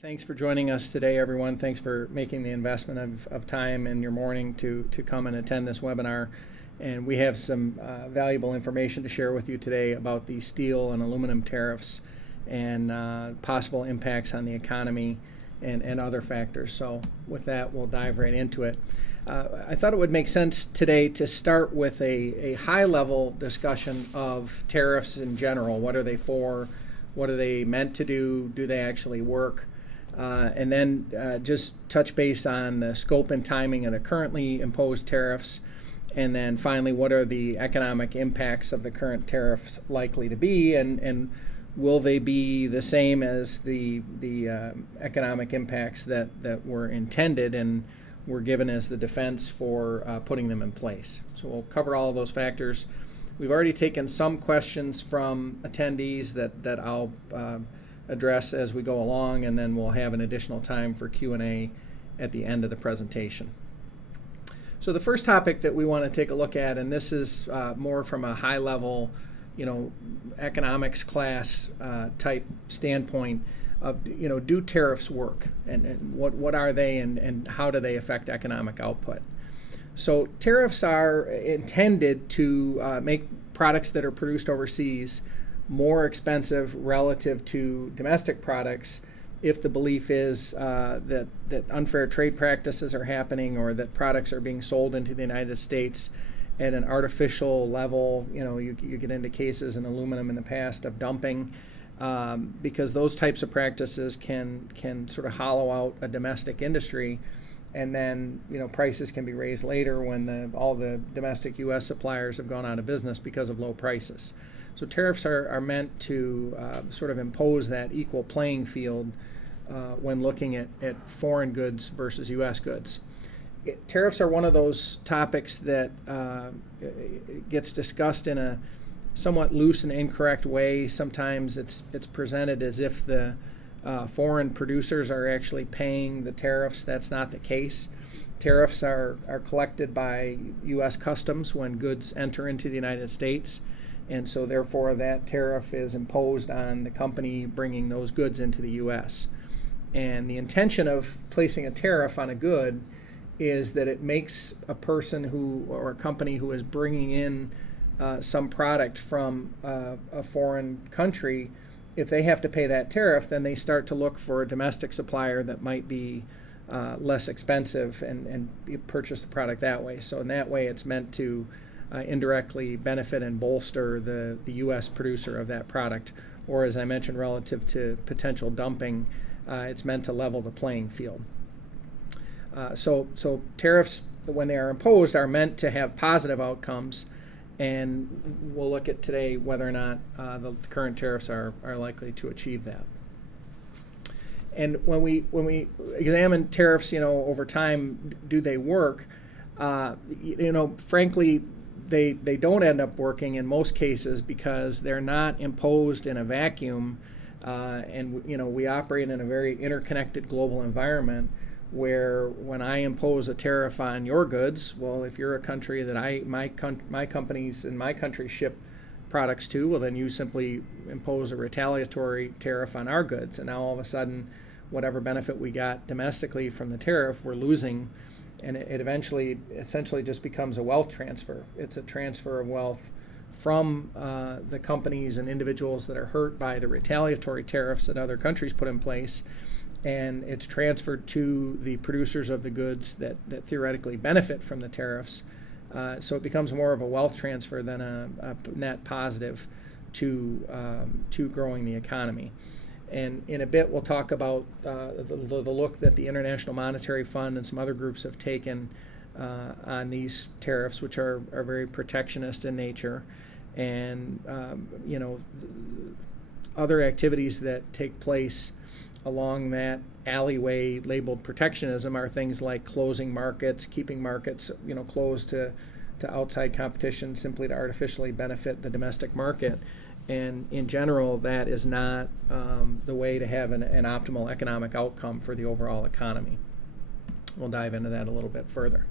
Thanks for joining us today, everyone. Thanks for making the investment of time in your morning to come and attend this webinar. And we have some valuable information to share with you today about the steel and aluminum tariffs and possible impacts on the economy and other factors. So with that, we'll dive right into it. I thought it would make sense today to start with a high-level discussion of tariffs in general. What are they for? What are they meant to do? Do they actually work? And then just touch base on the scope and timing of the currently imposed tariffs. And then finally, what are the economic impacts of the current tariffs likely to be? And will they be the same as the economic impacts that were intended and were given as the defense for putting them in place? So we'll cover all of those factors. We've already taken some questions from attendees that I'll address as we go along, and then we'll have an additional time for Q&A at the end of the presentation. So the first topic that we want to take a look at, and this is more from a high level, economics class type standpoint of, do tariffs work, and what are they, and how do they affect economic output? So tariffs are intended to make products that are produced overseas more expensive relative to domestic products if the belief is that unfair trade practices are happening or that products are being sold into the United States at an artificial level. You get into cases in aluminum in the past of dumping because those types of practices can sort of hollow out a domestic industry, and then prices can be raised later when all the domestic U.S. suppliers have gone out of business because of low prices. So tariffs are meant to sort of impose that equal playing field when looking at foreign goods versus U.S. goods. Tariffs are one of those topics that gets discussed in a somewhat loose and incorrect way. Sometimes it's presented as if the foreign producers are actually paying the tariffs. That's not the case. Tariffs are collected by U.S. Customs when goods enter into the United States. And so therefore that tariff is imposed on the company bringing those goods into the U.S. And the intention of placing a tariff on a good is that it makes a person or a company who is bringing in some product from a foreign country, if they have to pay that tariff, then they start to look for a domestic supplier that might be less expensive and purchase the product that way. So in that way, it's meant to indirectly benefit and bolster the U.S. producer of that product, or as I mentioned, relative to potential dumping, it's meant to level the playing field. So tariffs, when they are imposed, are meant to have positive outcomes, and we'll look at today whether or not the current tariffs are likely to achieve that. And when we examine tariffs, over time, do they work? Frankly, they don't end up working in most cases because they're not imposed in a vacuum, and we operate in a very interconnected global environment where when I impose a tariff on your goods, well, if you're a country that my companies in my country ship products to, well, then you simply impose a retaliatory tariff on our goods, and now all of a sudden, whatever benefit we got domestically from the tariff, we're losing. And it essentially just becomes a wealth transfer. It's a transfer of wealth from the companies and individuals that are hurt by the retaliatory tariffs that other countries put in place, and it's transferred to the producers of the goods that theoretically benefit from the tariffs. So it becomes more of a wealth transfer than a net positive to growing the economy. And in a bit, we'll talk about the look that the International Monetary Fund and some other groups have taken on these tariffs, which are very protectionist in nature. And, other activities that take place along that alleyway labeled protectionism are things like closing markets, keeping markets, closed to outside competition simply to artificially benefit the domestic market. And in general, that is not the way to have an optimal economic outcome for the overall economy. We'll dive into that a little bit further.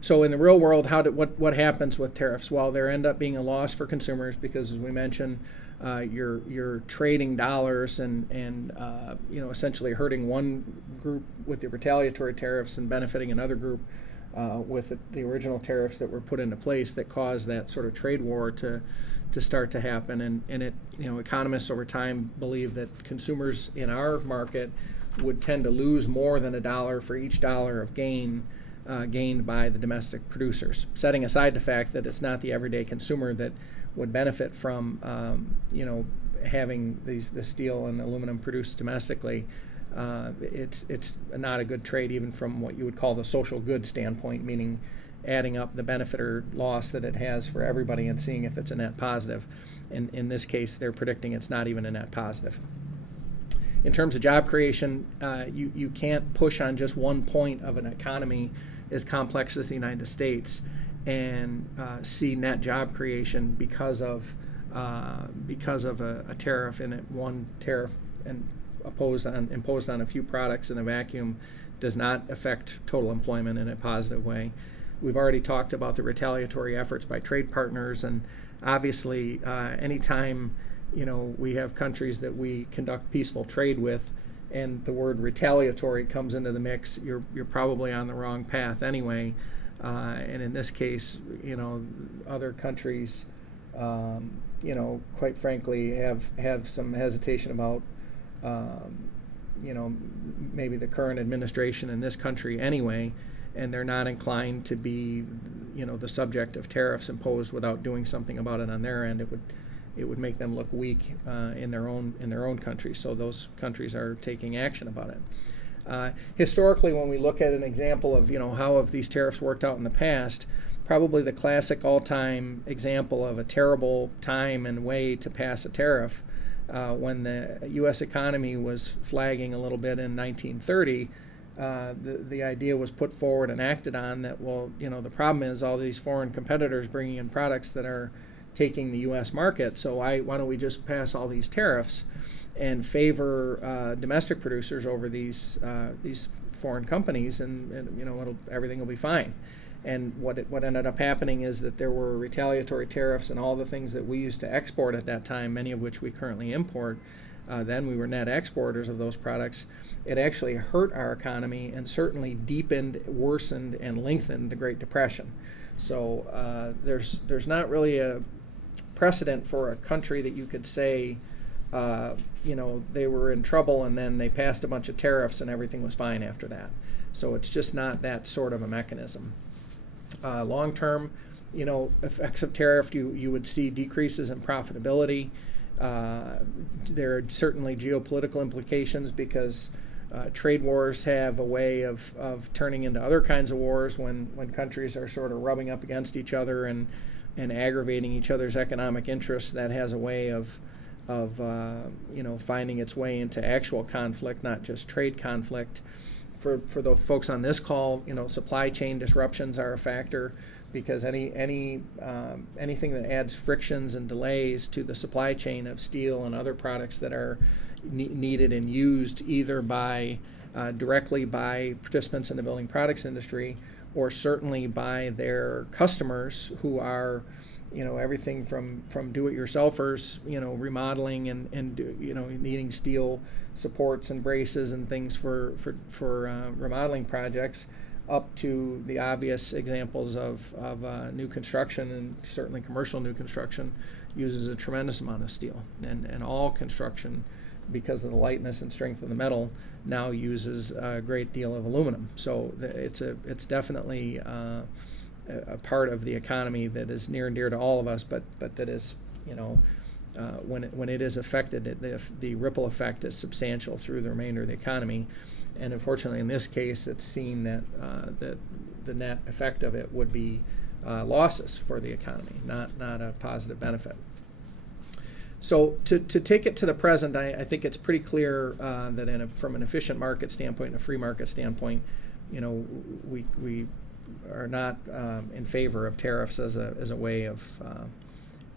So in the real world, what happens with tariffs? Well, there end up being a loss for consumers because, as we mentioned, you're trading dollars and essentially hurting one group with the retaliatory tariffs and benefiting another group with the original tariffs that were put into place that caused that sort of trade war to start to happen. And it, economists over time believe that consumers in our market would tend to lose more than $1 for each dollar of gained by the domestic producers, setting aside the fact that it's not the everyday consumer that would benefit from having the steel and aluminum produced domestically. It's not a good trade even from what you would call the social good standpoint, meaning adding up the benefit or loss that it has for everybody and seeing if it's a net positive. In this case, they're predicting it's not even a net positive. In terms of job creation, you can't push on just one point of an economy as complex as the United States and see net job creation because of a tariff, and one tariff and imposed on a few products in a vacuum does not affect total employment in a positive way. We've already talked about the retaliatory efforts by trade partners, and obviously anytime we have countries that we conduct peaceful trade with and the word retaliatory comes into the mix, you're probably on the wrong path anyway. And in this case, other countries, quite frankly, have some hesitation about, maybe the current administration in this country anyway, and they're not inclined to be, the subject of tariffs imposed without doing something about it on their end. It would make them look weak in their own country. So those countries are taking action about it. Historically, when we look at an example of how have these tariffs worked out in the past, probably the classic all-time example of a terrible time and way to pass a tariff, when the U.S. economy was flagging a little bit in 1930, the idea was put forward and acted on that, the problem is all these foreign competitors bringing in products that are taking the U.S. market, so why don't we just pass all these tariffs and favor domestic producers over these foreign companies, and everything will be fine. And what ended up happening is that there were retaliatory tariffs and all the things that we used to export at that time, many of which we currently import. Then we were net exporters of those products. It actually hurt our economy and certainly deepened, worsened, and lengthened the Great Depression. So there's not really a precedent for a country that you could say, they were in trouble and then they passed a bunch of tariffs and everything was fine after that. So it's just not that sort of a mechanism. Long term, effects of tariff, you would see decreases in profitability. There are certainly geopolitical implications because trade wars have a way of turning into other kinds of wars when countries are sort of rubbing up against each other and aggravating each other's economic interests. That has a way of finding its way into actual conflict, not just trade conflict. For the folks on this call, supply chain disruptions are a factor because anything that adds frictions and delays to the supply chain of steel and other products that are needed and used either directly by participants in the building products industry or certainly by their customers who are everything from do-it-yourselfers, remodeling and needing steel supports and braces and things for remodeling projects, up to the obvious examples of new construction, and certainly commercial new construction uses a tremendous amount of steel, and all construction, because of the lightness and strength of the metal, now uses a great deal of aluminum. So it's definitely a part of the economy that is near and dear to all of us, but that is, when it is affected, the ripple effect is substantial through the remainder of the economy. And unfortunately, in this case, it's seen that the net effect of it would be losses for the economy, not a positive benefit. So to take it to the present, I think it's pretty clear that from an efficient market standpoint and a free market standpoint, we are not in favor of tariffs as a way of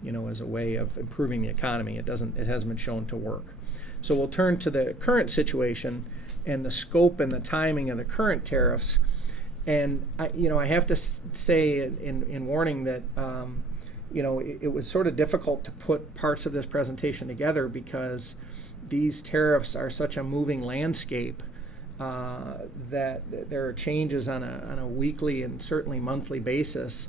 improving the economy. It hasn't been shown to work. So we'll turn to the current situation and the scope and the timing of the current tariffs. And I have to say in warning that it was sort of difficult to put parts of this presentation together because these tariffs are such a moving landscape that there are changes on a weekly and certainly monthly basis,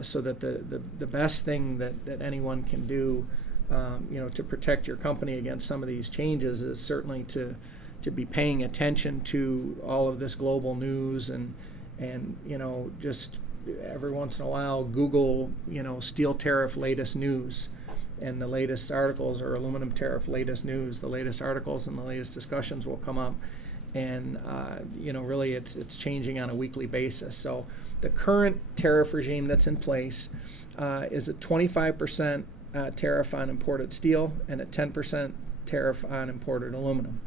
so that the best thing that anyone can do to protect your company against some of these changes is certainly to be paying attention to all of this global news and just every once in a while Google steel tariff latest news, and the latest articles, or aluminum tariff latest news, the latest articles and the latest discussions will come up, and really it's changing on a weekly basis. So the current tariff regime that's in place is a 25% tariff on imported steel and a 10% tariff on imported aluminum.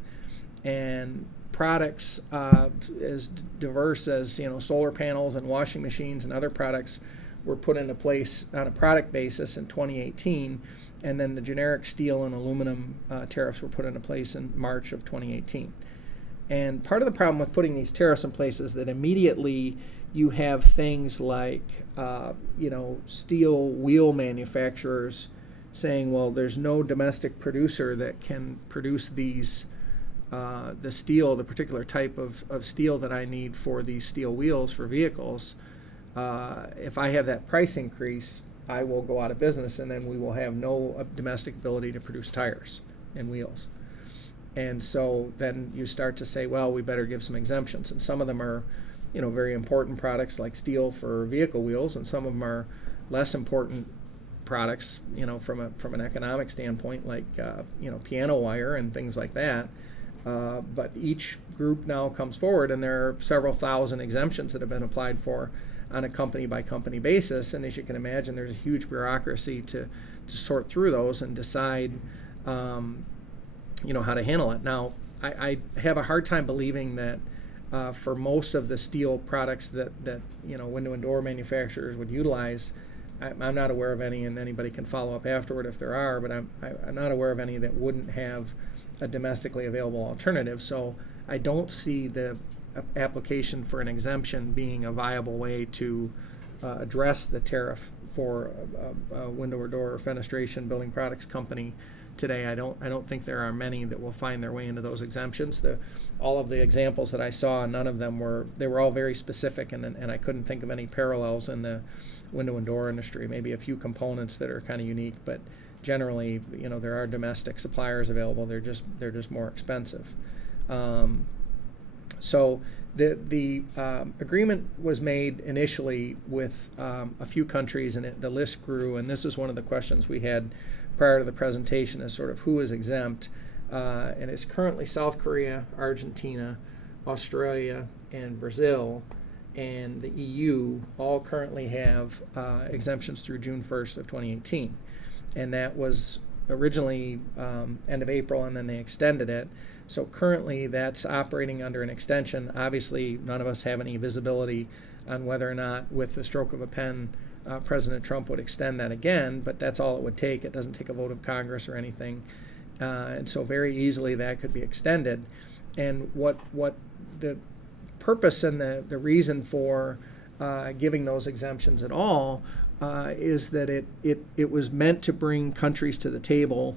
And products as diverse as solar panels and washing machines and other products were put into place on a product basis in 2018, and then the generic steel and aluminum tariffs were put into place in March of 2018. And part of the problem with putting these tariffs in place is that immediately you have things like steel wheel manufacturers saying, well, there's no domestic producer that can produce these the steel, the particular type of steel that I need for these steel wheels for vehicles. If I have that price increase, I will go out of business, and then we will have no domestic ability to produce tires and wheels. And so then you start to say, well, we better give some exemptions. And some of them are, very important products like steel for vehicle wheels, and some of them are less important products, from an economic standpoint, like piano wire and things like that. But each group now comes forward, and there are several thousand exemptions that have been applied for on a company-by-company basis. And as you can imagine, there's a huge bureaucracy to sort through those and decide, how to handle it. Now, I have a hard time believing that for most of the steel products that window and door manufacturers would utilize, I'm not aware of any, and anybody can follow up afterward if there are, but I'm not aware of any that wouldn't have a domestically available alternative. So I don't see the application for an exemption being a viable way to address the tariff for a window or door or fenestration building products company today. I don't think there are many that will find their way into those exemptions. All of the examples that I saw, none of them were all very specific, and I couldn't think of any parallels in the window and door industry. Maybe a few components that are kind of unique, but generally, there are domestic suppliers available. They're just more expensive. So the agreement was made initially with a few countries, and the list grew. And this is one of the questions we had prior to the presentation: is sort of who is exempt. And it's currently South Korea, Argentina, Australia, and Brazil, and the EU all currently have exemptions through June 1st of 2018. And that was originally end of April, and then they extended it. So currently that's operating under an extension. Obviously, none of us have any visibility on whether or not, with the stroke of a pen, President Trump would extend that again, but that's all it would take. It doesn't take a vote of Congress or anything. And so very easily that could be extended. And what the purpose and the reason for giving those exemptions at all is that it was meant to bring countries to the table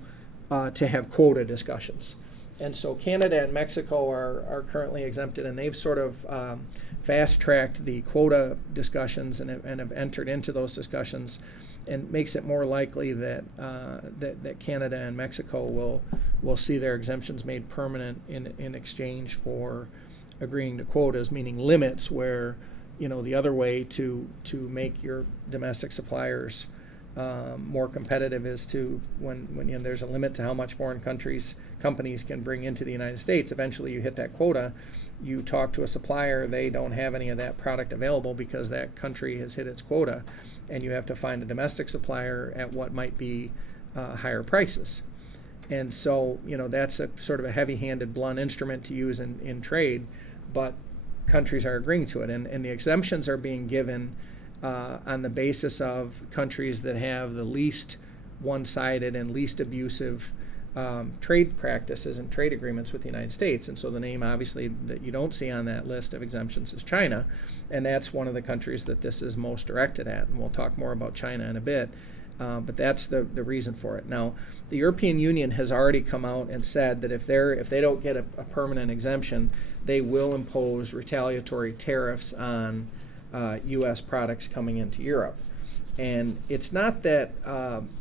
to have quota discussions. And so Canada and Mexico are currently exempted, and they've sort of fast-tracked the quota discussions and have entered into those discussions, and makes it more likely that Canada and Mexico will see their exemptions made permanent in exchange for agreeing to quotas, meaning limits, where the other way to make your domestic suppliers more competitive is to when there's a limit to how much foreign companies can bring into the United States. Eventually you hit that quota, you talk to a supplier, they don't have any of that product available because that country has hit its quota, and you have to find a domestic supplier at what might be higher prices. And so that's a sort of a heavy-handed, blunt instrument to use in trade, but countries are agreeing to it, and the exemptions are being given on the basis of countries that have the least one-sided and least abusive trade practices and trade agreements with the United States. And so the name, obviously, that you don't see on that list of exemptions is China, and that's one of the countries that this is most directed at. And we'll talk more about China in a bit, but that's the reason for it. Now, the European Union has already come out and said that if they don't get a permanent exemption, they will impose retaliatory tariffs on U.S. products coming into Europe. And it's not that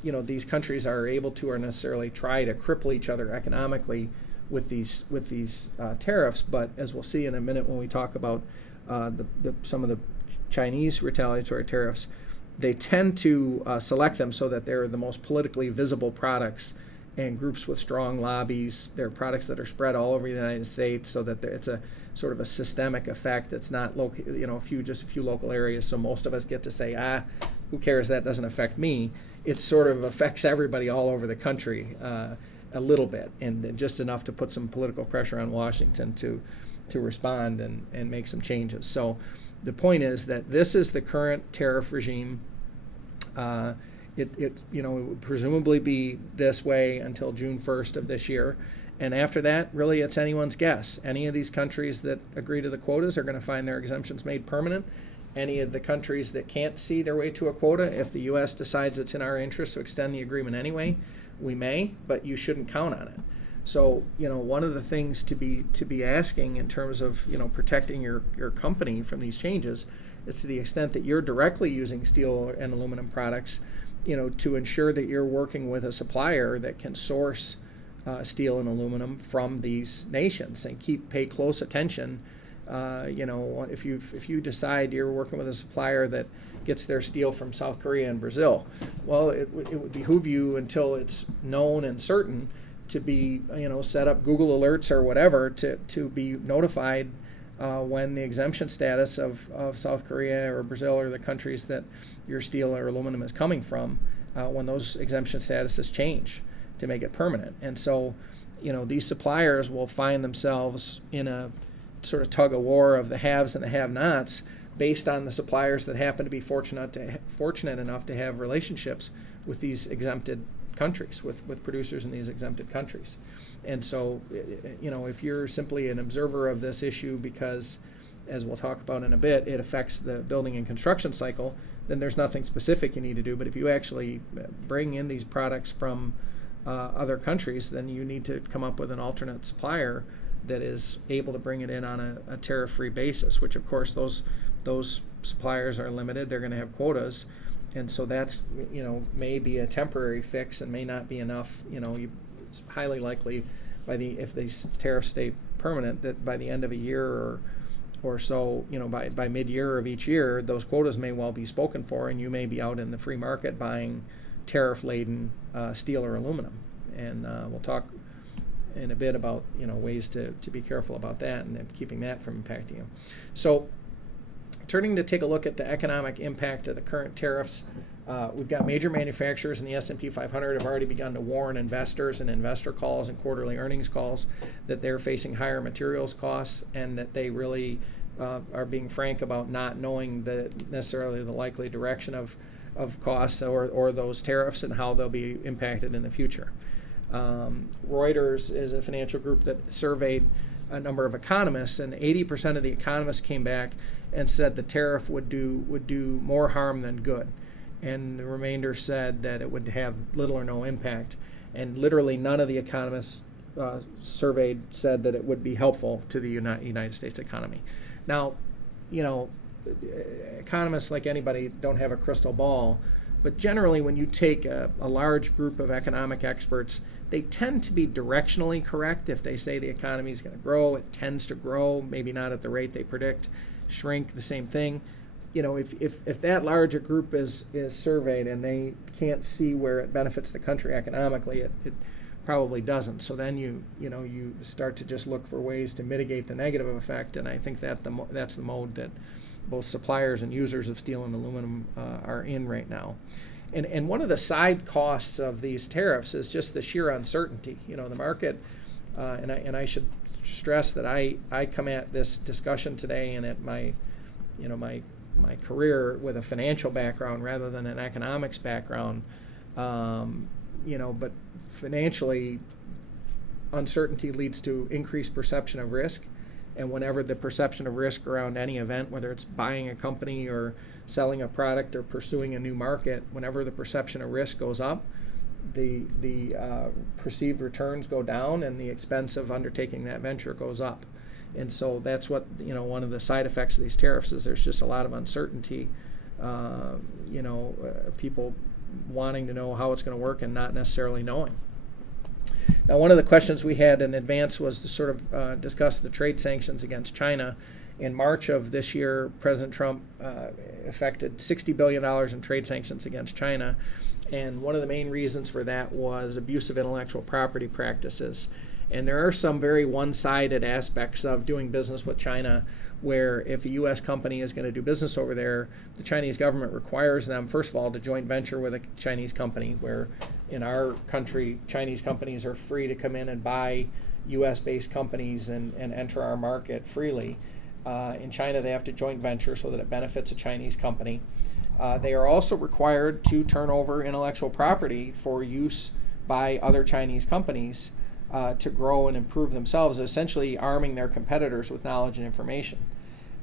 these countries are able to or necessarily try to cripple each other economically with these tariffs, but as we'll see in a minute when we talk about some of the Chinese retaliatory tariffs, they tend to select them so that they're the most politically visible products and groups with strong lobbies. They're products that are spread all over the United States, so that it's a sort of a systemic effect. It's not just a few local areas. So most of us get to say, who cares? That doesn't affect me. It sort of affects everybody all over the country a little bit, and just enough to put some political pressure on Washington to respond and make some changes. So the point is that this is the current tariff regime. It would presumably be this way until June 1st of this year. And after that, really, it's anyone's guess. Any of these countries that agree to the quotas are going to find their exemptions made permanent. Any of the countries that can't see their way to a quota, if the U.S. decides it's in our interest to extend the agreement anyway, we may, but you shouldn't count on it. So, one of the things to be asking in terms of, protecting your company from these changes is, to the extent that you're directly using steel and aluminum products, to ensure that you're working with a supplier that can source steel and aluminum from these nations, and pay close attention. If you decide you're working with a supplier that gets their steel from South Korea and Brazil, well, it would behoove you, until it's known and certain, to be set up Google alerts or whatever to be notified when the exemption status of South Korea or Brazil, or the countries that your steel or aluminum is coming from, when those exemption statuses change to make it permanent. And so, these suppliers will find themselves in a sort of tug of war of the haves and the have-nots, based on the suppliers that happen to be fortunate enough to have relationships with these exempted countries, with producers in these exempted countries. And so, if you're simply an observer of this issue because, as we'll talk about in a bit, it affects the building and construction cycle, then there's nothing specific you need to do. But if you actually bring in these products from other countries, then you need to come up with an alternate supplier that is able to bring it in on a tariff-free basis, which, of course, those suppliers are limited. They're going to have quotas. And so that's, may be a temporary fix and may not be enough. It's highly likely if these tariffs stay permanent, that by the end of a year or so, by mid-year of each year, those quotas may well be spoken for, and you may be out in the free market buying tariff-laden steel or aluminum. And we'll talk in a bit about ways to be careful about that and keeping that from impacting you. So, turning to take a look at the economic impact of the current tariffs, we've got major manufacturers in the S&P 500 have already begun to warn investors in investor calls and quarterly earnings calls that they're facing higher materials costs, and that they really are being frank about not knowing necessarily the likely direction of costs or those tariffs and how they'll be impacted in the future. Reuters is a financial group that surveyed a number of economists, and 80% of the economists came back and said the tariff would do more harm than good, and the remainder said that it would have little or no impact. And literally none of the economists surveyed said that it would be helpful to the United States economy. Now, economists, like anybody, don't have a crystal ball, but generally when you take a large group of economic experts, they tend to be directionally correct. If they say the economy is going to grow, it tends to grow, maybe not at the rate they predict. Shrink, the same thing. If that large a group is surveyed and they can't see where it benefits the country economically, it probably doesn't. So then you start to just look for ways to mitigate the negative effect, and I think that's the mode that both suppliers and users of steel and aluminum are in right now. And one of the side costs of these tariffs is just the sheer uncertainty. The market, and I should stress that I come at this discussion today and at my career with a financial background rather than an economics background. but financially, uncertainty leads to increased perception of risk. And whenever the perception of risk around any event, whether it's buying a company or selling a product or pursuing a new market, whenever the perception of risk goes up, the perceived returns go down and the expense of undertaking that venture goes up. And so that's what, one of the side effects of these tariffs is there's just a lot of uncertainty, people wanting to know how it's going to work and not necessarily knowing. Now, one of the questions we had in advance was to sort of discuss the trade sanctions against China. In March of this year, President Trump effected $60 billion in trade sanctions against China. And one of the main reasons for that was abusive intellectual property practices. And there are some very one-sided aspects of doing business with China where if a U.S. company is going to do business over there, the Chinese government requires them, first of all, to joint venture with a Chinese company, where in our country, Chinese companies are free to come in and buy U.S.-based companies and enter our market freely. In China, they have to joint venture so that it benefits a Chinese company. They are also required to turn over intellectual property for use by other Chinese companies to grow and improve themselves, essentially arming their competitors with knowledge and information.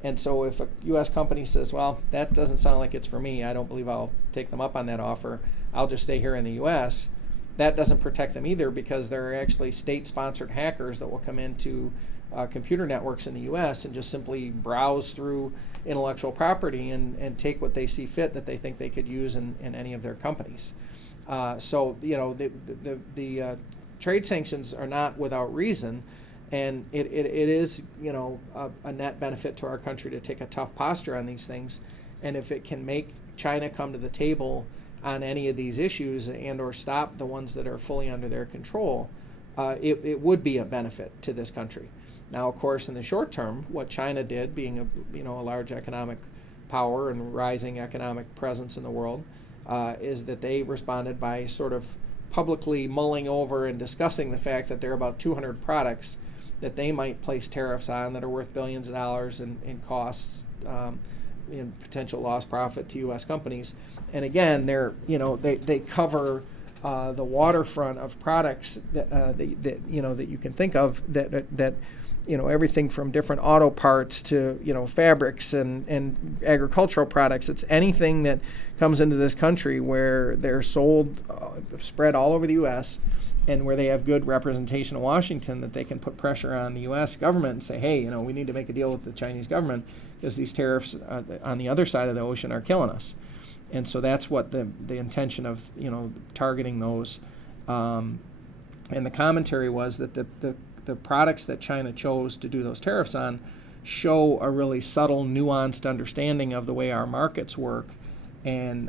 And so if a U.S. company says, well, that doesn't sound like it's for me, I don't believe I'll take them up on that offer, I'll just stay here in the U.S., that doesn't protect them either, because there are actually state-sponsored hackers that will come into computer networks in the U.S. and just simply browse through intellectual property and take what they see fit that they think they could use in any of their companies. So the trade sanctions are not without reason, and it is a net benefit to our country to take a tough posture on these things. And if it can make China come to the table on any of these issues and or stop the ones that are fully under their control, it would be a benefit to this country. Now, of course, in the short term, what China did, being a large economic power and rising economic presence in the world, is that they responded by sort of publicly mulling over and discussing the fact that there are about 200 products that they might place tariffs on that are worth billions of dollars in costs, in potential lost profit to U.S. companies. And again, they cover the waterfront of products that you can think of that everything from different auto parts to fabrics and agricultural products. It's anything that comes into this country where they're sold, spread all over the U.S., and where they have good representation in Washington, that they can put pressure on the U.S. government and say, hey, we need to make a deal with the Chinese government because these tariffs on the other side of the ocean are killing us. And so that's what the intention of targeting those. And the commentary was that the products that China chose to do those tariffs on show a really subtle, nuanced understanding of the way our markets work, and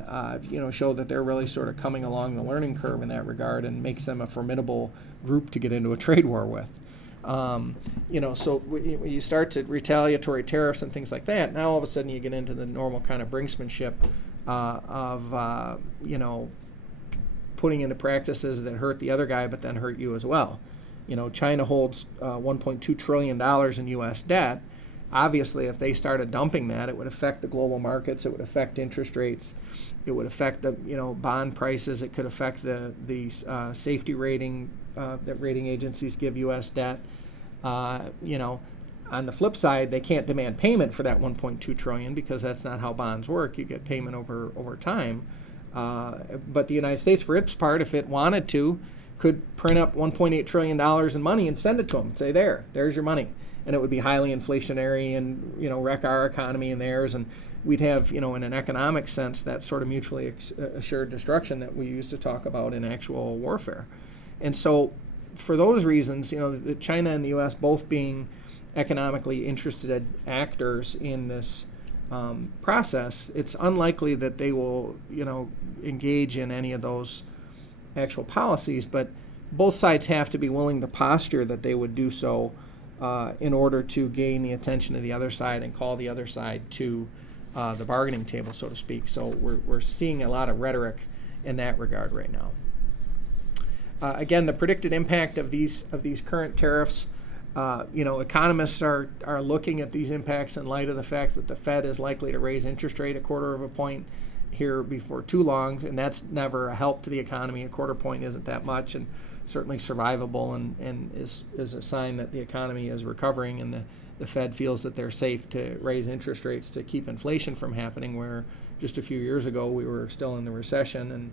show that they're really sort of coming along the learning curve in that regard, and makes them a formidable group to get into a trade war with. So when you start to retaliatory tariffs and things like that, now all of a sudden you get into the normal kind of brinksmanship of putting into practices that hurt the other guy but then hurt you as well. China holds $1.2 trillion in U.S. debt. Obviously, if they started dumping that, it would affect the global markets. It would affect interest rates. It would affect the bond prices. It could affect the safety rating that rating agencies give U.S. debt. On the flip side, they can't demand payment for that $1.2 trillion because that's not how bonds work. You get payment over time. But the United States, for its part, if it wanted to, could print up $1.8 trillion in money and send it to them and say, there's your money. And it would be highly inflationary and, wreck our economy and theirs. And we'd have, in an economic sense, that sort of mutually assured destruction that we used to talk about in actual warfare. And so for those reasons, China and the U.S. both being economically interested actors in this process, it's unlikely that they will, engage in any of those actual policies. But both sides have to be willing to posture that they would do so in order to gain the attention of the other side and call the other side to the bargaining table, so to speak. So we're seeing a lot of rhetoric in that regard right now. Again, the predicted impact of these current tariffs, economists are looking at these impacts in light of the fact that the Fed is likely to raise interest rate 1/4 of a point here before too long, and that's never a help to the economy. A quarter point isn't that much, and certainly survivable, and is a sign that the economy is recovering, and the Fed feels that they're safe to raise interest rates to keep inflation from happening, where just a few years ago we were still in the recession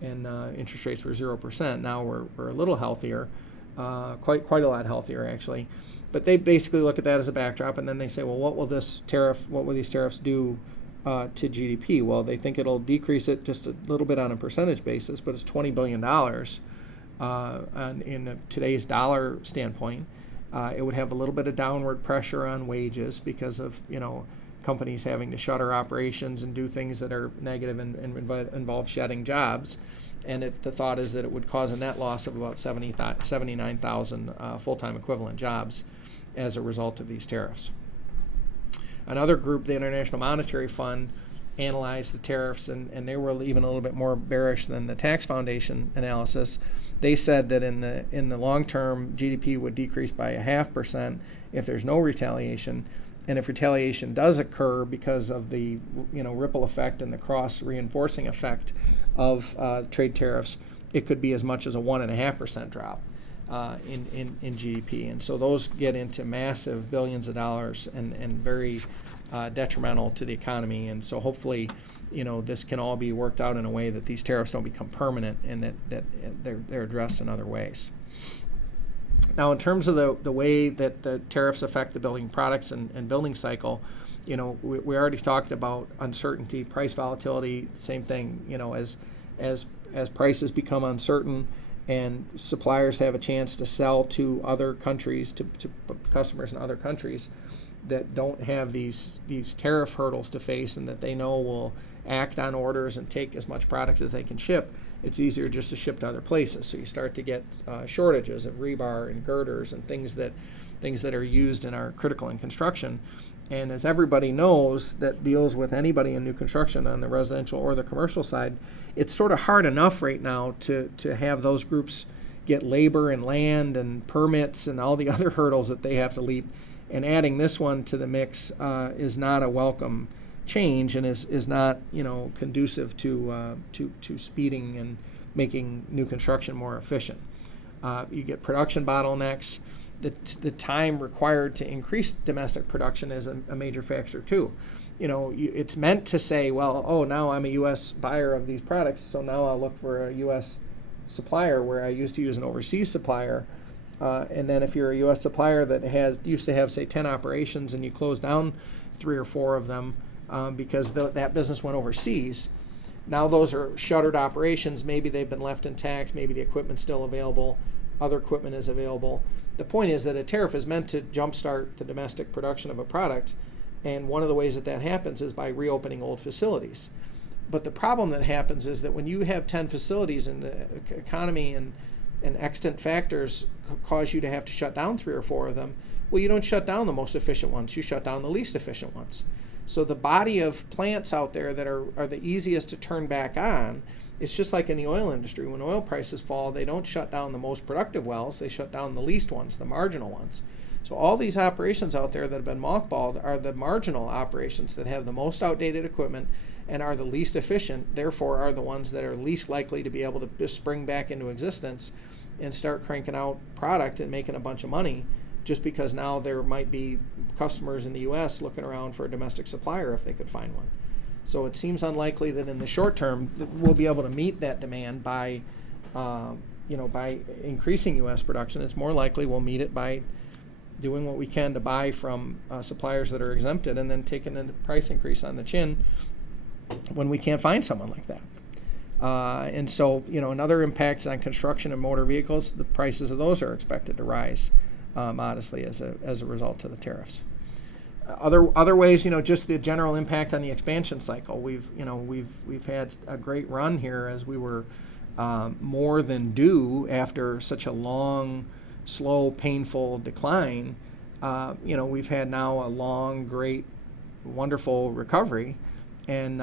and interest rates were 0%. Now we're a little healthier, quite a lot healthier actually. But they basically look at that as a backdrop, and then they say, well, what will these tariffs do to GDP? Well, they think it'll decrease it just a little bit on a percentage basis, but it's $20 billion in today's dollar standpoint. It would have a little bit of downward pressure on wages because of companies having to shutter operations and do things that are negative and involve shedding jobs. And the thought is that it would cause a net loss of about 79,000 full-time equivalent jobs as a result of these tariffs. Another group, the International Monetary Fund, analyzed the tariffs, and they were even a little bit more bearish than the Tax Foundation analysis. They said that in the long term, GDP would decrease by 0.5% if there's no retaliation, and if retaliation does occur because of the ripple effect and the cross-reinforcing effect of trade tariffs, it could be as much as a 1.5% drop in GDP. And so those get into massive billions of dollars and very detrimental to the economy. And so hopefully, this can all be worked out in a way that these tariffs don't become permanent and that they're addressed in other ways. Now, in terms of the way that the tariffs affect the building products and building cycle, we already talked about uncertainty, price volatility, same thing, as prices become uncertain and suppliers have a chance to sell to other countries, to customers in other countries that don't have these tariff hurdles to face and that they know will act on orders and take as much product as they can ship, it's easier just to ship to other places. So you start to get shortages of rebar and girders and things that are used and are critical in construction. And as everybody knows that deals with anybody in new construction on the residential or the commercial side, it's sort of hard enough right now to have those groups get labor and land and permits and all the other hurdles that they have to leap. And adding this one to the mix is not a welcome change and is not conducive to speeding and making new construction more efficient. You get production bottlenecks. The time required to increase domestic production is a major factor too. It's meant to say, well, now I'm a U.S. buyer of these products, so now I'll look for a U.S. supplier where I used to use an overseas supplier. And then if you're a U.S. supplier that used to have, say, 10 operations and you close down 3 or 4 of them because that business went overseas, now those are shuttered operations. Maybe they've been left intact. Maybe the equipment's still available. Other equipment is available. The point is that a tariff is meant to jumpstart the domestic production of a product, and one of the ways that happens is by reopening old facilities. But the problem that happens is that when you have 10 facilities and the economy and extant factors cause you to have to shut down 3 or 4 of them, well, you don't shut down the most efficient ones. You shut down the least efficient ones. So the body of plants out there that are the easiest to turn back on, it's just like in the oil industry. When oil prices fall, they don't shut down the most productive wells. They shut down the least ones, the marginal ones. So all these operations out there that have been mothballed are the marginal operations that have the most outdated equipment and are the least efficient, therefore are the ones that are least likely to be able to just spring back into existence and start cranking out product and making a bunch of money, just because now there might be customers in the U.S. looking around for a domestic supplier if they could find one. So it seems unlikely that in the short term we'll be able to meet that demand by increasing U.S. production. It's more likely we'll meet it by doing what we can to buy from suppliers that are exempted and then taking the price increase on the chin when we can't find someone like that. And so, another impact on construction and motor vehicles. The prices of those are expected to rise modestly as a result of the tariffs. Other ways, just the general impact on the expansion cycle. We've had a great run here as we were more than due after such a long, slow, painful decline. We've had now a long, great, wonderful recovery. And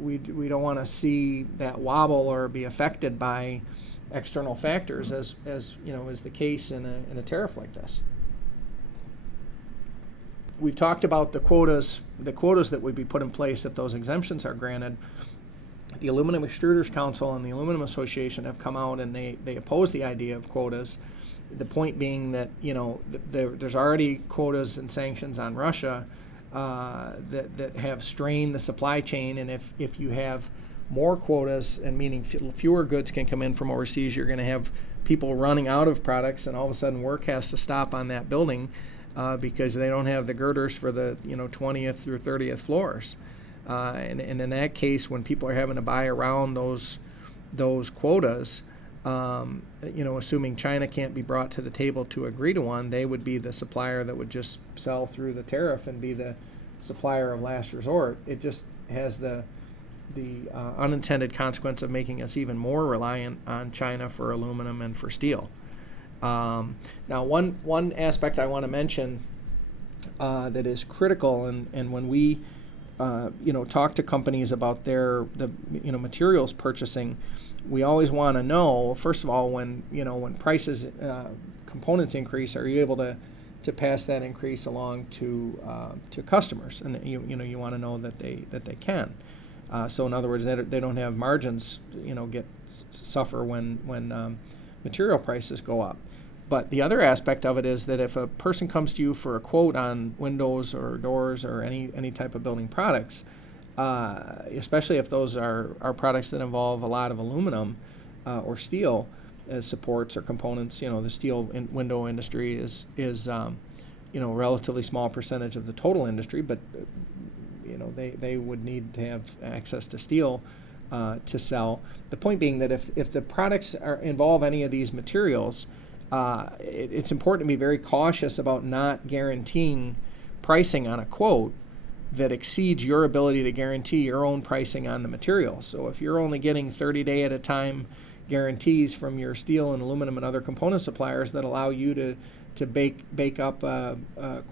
we don't want to see that wobble or be affected by external factors as is the case in a tariff like this. we've talked about the quotas that would be put in place if those exemptions are granted. The Aluminum Extruders Council and the Aluminum Association have come out and they oppose the idea of quotas. The point being that, there's already quotas and sanctions on Russia that have strained the supply chain, and if you have more quotas, and meaning fewer goods can come in from overseas, you're going to have people running out of products, and all of a sudden work has to stop on that building because they don't have the girders for the 20th through 30th floors. And in that case, when people are having to buy around those quotas, assuming China can't be brought to the table to agree to one, they would be the supplier that would just sell through the tariff and be the supplier of last resort. It just has the unintended consequence of making us even more reliant on China for aluminum and for steel. Now, one aspect I want to mention that is critical, and when we talk to companies about the materials purchasing, we always want to know, first of all, when prices, components increase, are you able to pass that increase along to customers? And you want to know that they can. So in other words, they don't have margins, suffer when material prices go up. But the other aspect of it is that if a person comes to you for a quote on windows or doors or any type of building products, especially if those are products that involve a lot of aluminum or steel as supports or components, the steel window industry is a relatively small percentage of the total industry, but they would need to have access to steel to sell. The point being that if the products involve any of these materials, it's important to be very cautious about not guaranteeing pricing on a quote that exceeds your ability to guarantee your own pricing on the material. So if you're only getting 30-day at a time guarantees from your steel and aluminum and other component suppliers that allow you to bake up a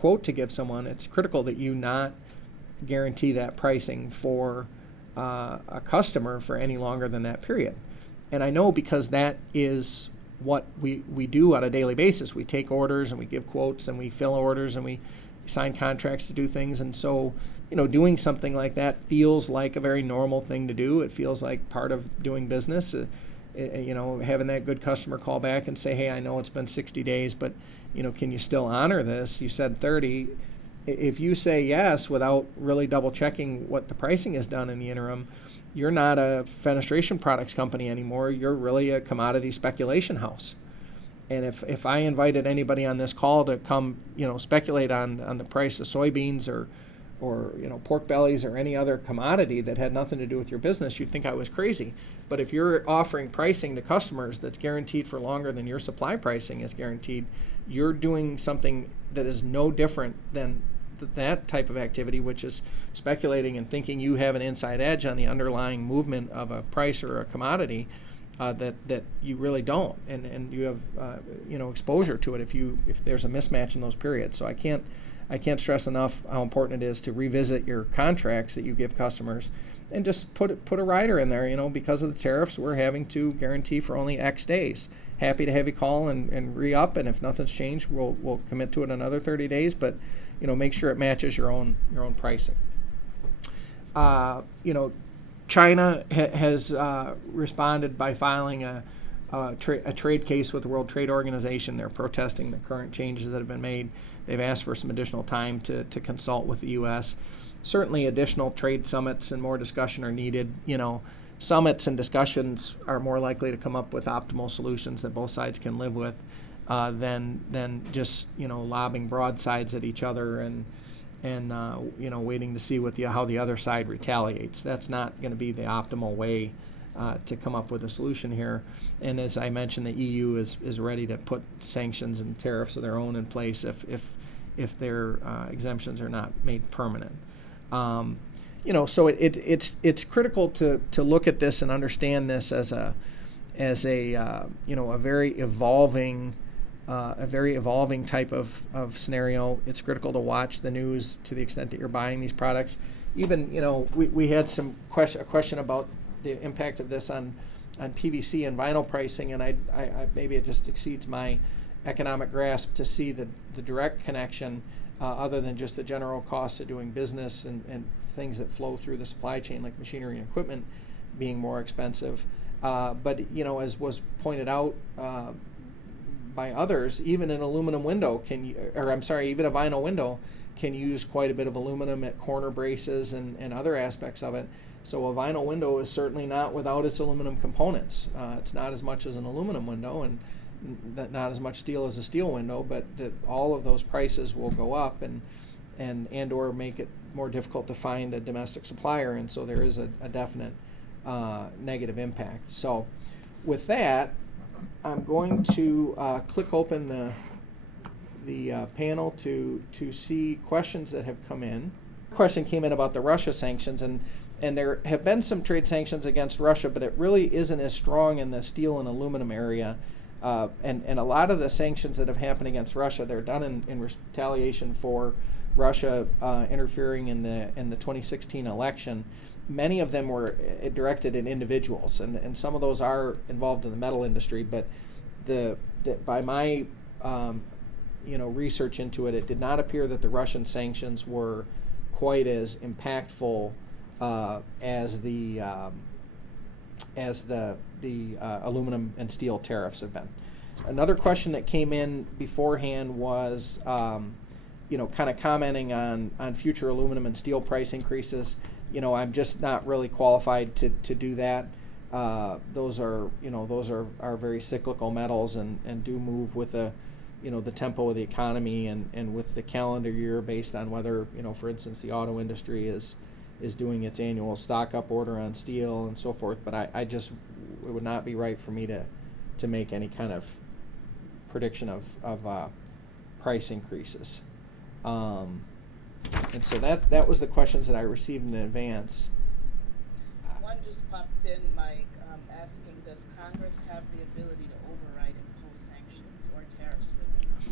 quote to give someone, it's critical that you not guarantee that pricing for a customer for any longer than that period. And I know because that is what we do on a daily basis. We take orders and we give quotes and we fill orders and we sign contracts to do things. And so, doing something like that feels like a very normal thing to do. It feels like part of doing business. Having that good customer call back and say, hey, I know it's been 60 days, but, can you still honor this? You said 30. If you say yes without really double checking what the pricing has done in the interim, you're not a fenestration products company anymore. You're really a commodity speculation house. And if I invited anybody on this call to come, speculate on the price of soybeans or pork bellies or any other commodity that had nothing to do with your business, you'd think I was crazy. But if you're offering pricing to customers that's guaranteed for longer than your supply pricing is guaranteed, you're doing something that is no different than that type of activity, which is speculating and thinking you have an inside edge on the underlying movement of a price or a commodity that you really don't, and you have exposure to it if there's a mismatch in those periods. So I can't stress enough how important it is to revisit your contracts that you give customers and just put a rider in there. Because of the tariffs, we're having to guarantee for only X days. Happy to have you call and re-up, and if nothing's changed, we'll commit to it another 30 days. But make sure it matches your own pricing. China has responded by filing a trade case with the World Trade Organization. They're protesting the current changes that have been made. They've asked for some additional time to consult with the U.S. Certainly, additional trade summits and more discussion are needed. Summits and discussions are more likely to come up with optimal solutions that both sides can live with than just lobbing broadsides at each other and waiting to see how the other side retaliates. That's not going to be the optimal way to come up with a solution here. And as I mentioned, the EU is ready to put sanctions and tariffs of their own in place if their exemptions are not made permanent. So it's critical to look at this and understand this as a very evolving type of scenario. It's critical to watch the news to the extent that you're buying these products. Even we had a question about the impact of this on PVC and vinyl pricing, and I maybe it just exceeds my economic grasp to see the direct connection. other than just the general cost of doing business and things that flow through the supply chain, like machinery and equipment being more expensive. But as was pointed out by others, even an aluminum window even a vinyl window can use quite a bit of aluminum at corner braces and other aspects of it. So a vinyl window is certainly not without its aluminum components. It's not as much as an aluminum window, and not as much steel as a steel window, but all of those prices will go up and or make it more difficult to find a domestic supplier, and so there is a definite negative impact. So with that, I'm going to click open the panel to see questions that have come in. A question came in about the Russia sanctions, and there have been some trade sanctions against Russia, but it really isn't as strong in the steel and aluminum area. And a lot of the sanctions that have happened against Russia, they're done in retaliation for Russia interfering in the 2016 election. Many of them were directed at individuals, and some of those are involved in the metal industry. But by my research into it, it did not appear that the Russian sanctions were quite as impactful as the aluminum and steel tariffs have been. Another question that came in beforehand was, kind of commenting on future aluminum and steel price increases. I'm just not really qualified to do that. Those are very cyclical metals and do move with the tempo of the economy and with the calendar year based on whether, for instance, the auto industry is doing its annual stock up order on steel and so forth. But it would not be right for me to make any kind of prediction of price increases. And so that was the questions that I received in advance. One just popped in, Mike, asking, does Congress have the ability to override imposed sanctions or tariffs for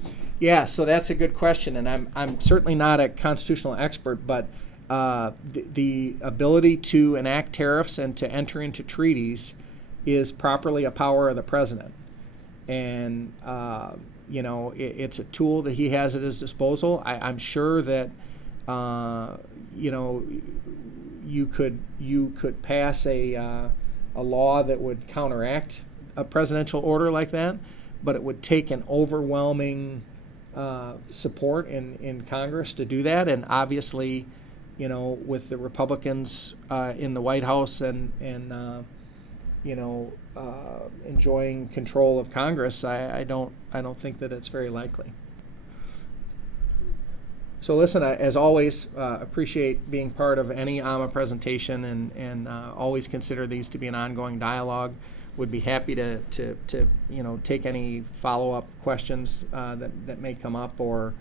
them? Yeah, so that's a good question, and I'm certainly not a constitutional expert, but the ability to enact tariffs and to enter into treaties is properly a power of the president. And, it's a tool that he has at his disposal. I'm sure that, you could pass a law that would counteract a presidential order like that, but it would take an overwhelming support in Congress to do that. And obviously, with the Republicans in the White House and enjoying control of Congress, I don't think that it's very likely. So listen, as always, appreciate being part of any AAMA presentation and always consider these to be an ongoing dialogue. Would be happy to take any follow-up questions that may come up, or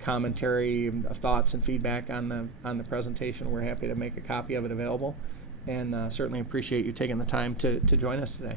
commentary, thoughts and feedback on the presentation. We're happy to make a copy of it available, and certainly appreciate you taking the time to join us today.